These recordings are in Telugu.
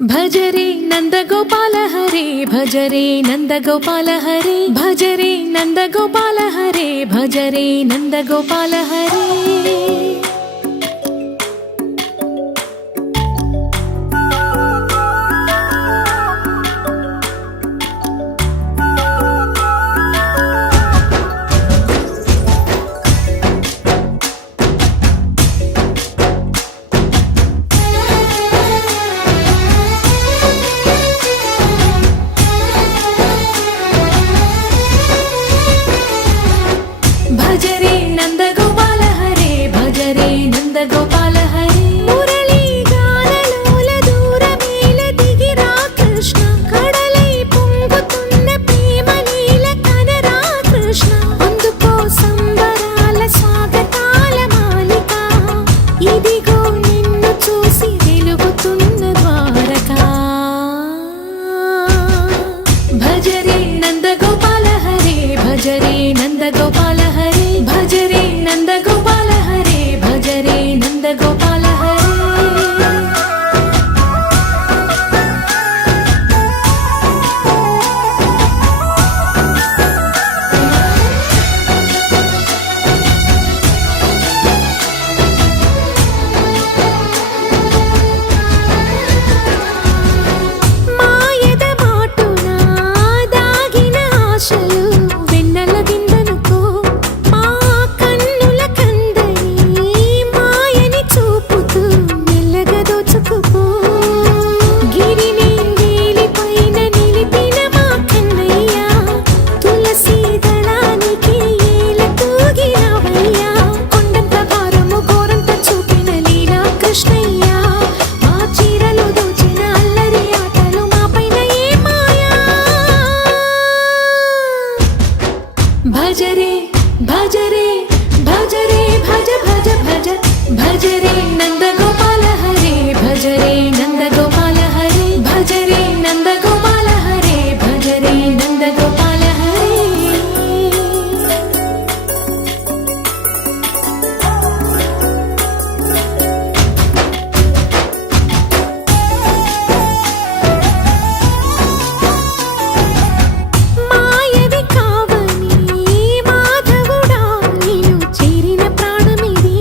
भज रे नंद गोपाल हरे भज रे नंद गोपाल हरे भज रे नंद गोपाल हरे भज रे नंद गोपाल हरे। भज रे नंद गोपाल हरे भज रे नंद गोपाल हरे। मुरली गानलोल दूरमेल दिगिरा कृष्ण कड़लै పొంగుతున్న ప్రేమలీల కనరా కృష్ణ। అందుకో సంబరాల స్వాగతాల మాలిక ఇదిగో నిన్ను చూసి వెలుగుతున్న ద్వారకా। భజ రే నంద గోపాల హరే భజ రే నంద గోపాల हरे भज रे नंद गोपाल हरे भज रे नंद गोपाल हरे। మాయద మాటున దాగిన ఆశలు వెన్నెల దిందనుకో మా కన్నుల కందని మాయని చూపుతూ మెల్లగా దోచుకుపో। గిరిని వేలిపైన నిలిపిన మా కన్నయ్య తులసి దళానికి ఏల తూగినవయ్యా। కొండంత భారము గోరంత చూపిన లీలా కృష్ణయ్య మా చీరలు దోచిన అల్లరి ఆటలు మా పైన ఏ మాయా। भज रे भज रे भज रे भज भज भज भज रे नंद गोपाल हरे भज रे नंद गोपाल हरे भज रे नंद गोपाल हरे भज रे नंद गोपाल हरे। మాయవి కావని మాధవుడా నీను చేరిన ప్రాణమిది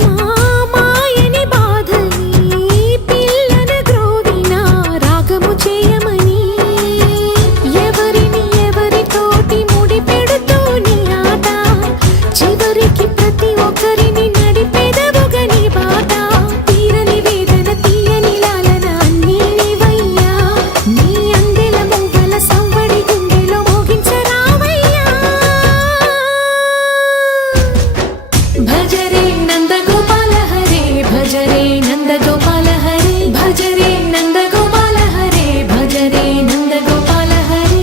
మా మాయని బాధని పిల్లన గ్రోవిన రాగము చేయమని। ఎవరిని ఎవరితోటి ముడి పెడుతూని ఆట చివరికి ప్రతి ఒక్కరిని నడిపెదవుగని బాట। తీరని వేదన తీయని లాలన అన్నీ నీవయ్యా నీ అందెల మువ్వల సవ్వడి గుండెలో మోగించరావయ్యా। భజ రే నంద గోపాల హరే భజ రే నంద గోపాల హరే భజ రే నంద గోపాల హరే భజ రే నంద గోపాల హరే।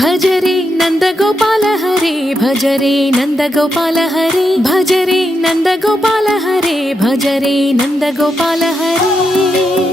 भज रे नंद गोपाल हरे भज रे नंद गोपाल हरे भज रे नंद गोपाल हरे भज रे नंद गोपाल हरे।